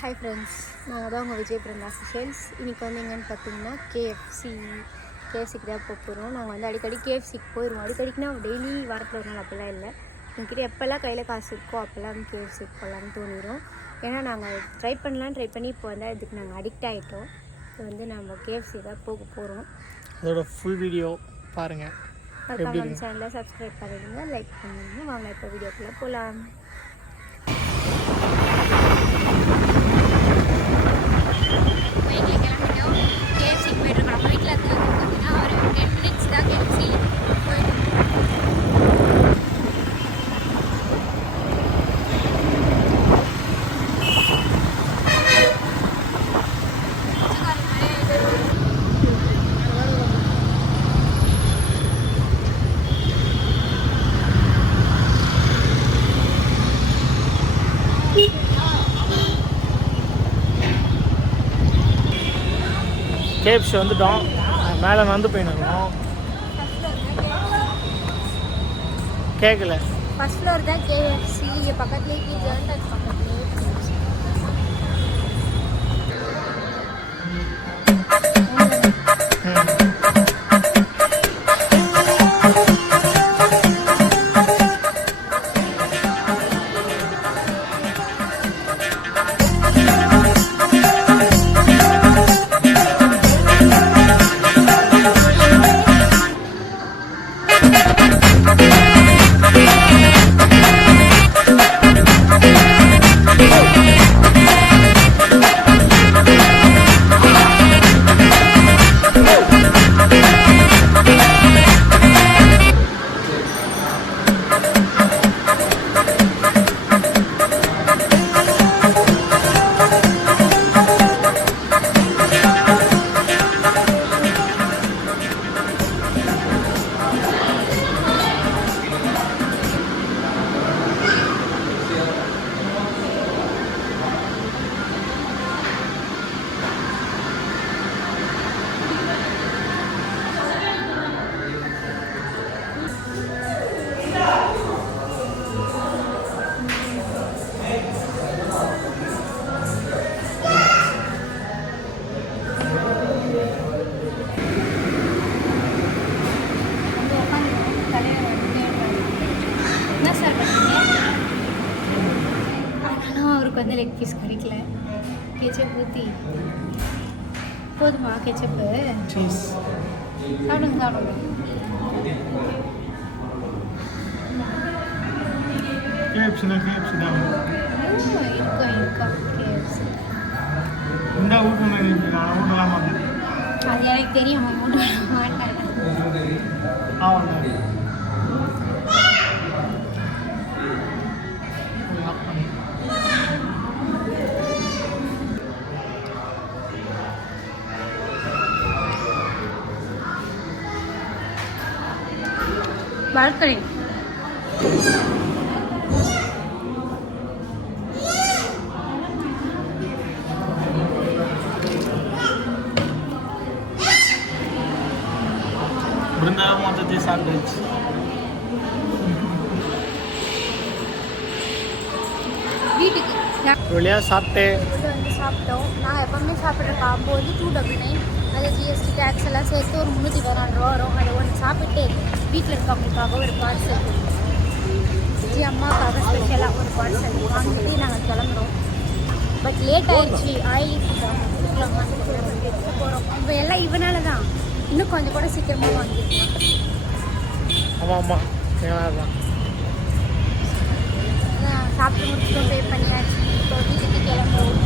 Hi friends, நாங்கள் தான் உங்கள் விஜய் பிராண்ட் அஃபிஷியல்ஸ். இன்றைக்கி வந்து எங்கன்னு பார்த்தீங்கன்னா கேஎஃப்சிக்கு தான் போகிறோம். நாங்கள் வந்து அடிக்கடி கேஎஃப்சிக்கு போயிடுவோம். அடிக்கடிக்குன்னா டெய்லி வாரத்தில் ஒரு நாள் அப்படிலாம் இல்லை. எங்ககிட்ட எப்போல்லாம் கையில் காசு இருக்கோ அப்போல்லாம் வந்து கேஎஃப்சிக்கு போகலான்னு தோணிடும். ஏன்னா நாங்கள் ட்ரை பண்ணி இப்போ வந்து இதுக்கு நாங்கள் அடிக்ட் ஆகிட்டோம். இப்போ வந்து நம்ம கேஎஃப்சி தான் போக போகிறோம். அதோட ஃபுல் வீடியோ பாருங்கள். நம்ம சேனலை சப்ஸ்கிரைப் பண்ணிடுங்க, லைக் பண்ணிடுங்க. வாங்க இப்போ வீடியோக்குள்ளே போகலாம். கேஎஃப்சிக்கு போய்ட்டுருக்கோம். நம்ம வீட்டில் இருந்து வந்து பார்த்தீங்கன்னா ஒரு 10 மினிட்ஸ் தான் கேஎஃப்சி போயிட்டு. கேஎஃப்சி வந்துட்டோம். மேலே நடந்து போயின்னு கேட்கல. ஃபர்ஸ்ட் ஃப்ளோர் தான் கேஎஃப்சி, பக்கத்துலேயே பீட்சா வந்து அது பக்கத்துலேயே கேஎஃப்சி. அவருக்கு வந்து லெக் பீஸ் கிடைக்கல. கெச்சப் ஊற்றி போதுமா? கெச்சப்பு சாப்பிடுங்க அது எனக்கு தெரியும். மாட்டாங்க. பால்கனி மொத்தத்தை சாப்பிடுச்சு. வீட்டுக்கு வழியாக சாப்பிட்டு வந்து சாப்பிட்டோம். நான் எப்பவுமே சாப்பிட்ற காம்போ வந்து 299. அது ஜிஎஸ்டி டேக்ஸ் எல்லாம் சேர்த்து ஒரு 314 ரூபா வரும். அதை ஒன்று சாப்பிட்டு வீட்டில் இருக்கவங்களுக்காக ஒரு பார்சல், விஜய் அம்மாவுக்காக ஸ்பெஷலாக ஒரு பார்சல் வாங்கிட்டு நாங்கள் கிளம்புறோம். பட் லேட் ஆயிடுச்சு. ஆயிலி ஃபுட்டாக போகிறோம். இப்போ எல்லாம் இவனால தான். இன்னும் கொஞ்சம் கூட சீக்கிரமாக வாங்கிருக்கலாம். ஆமாம் சாப்பிட்டு முடிச்சுட்டோம், பே பண்ணியாச்சு. இப்போ வீட்டுக்கு கிளம்புறோம்.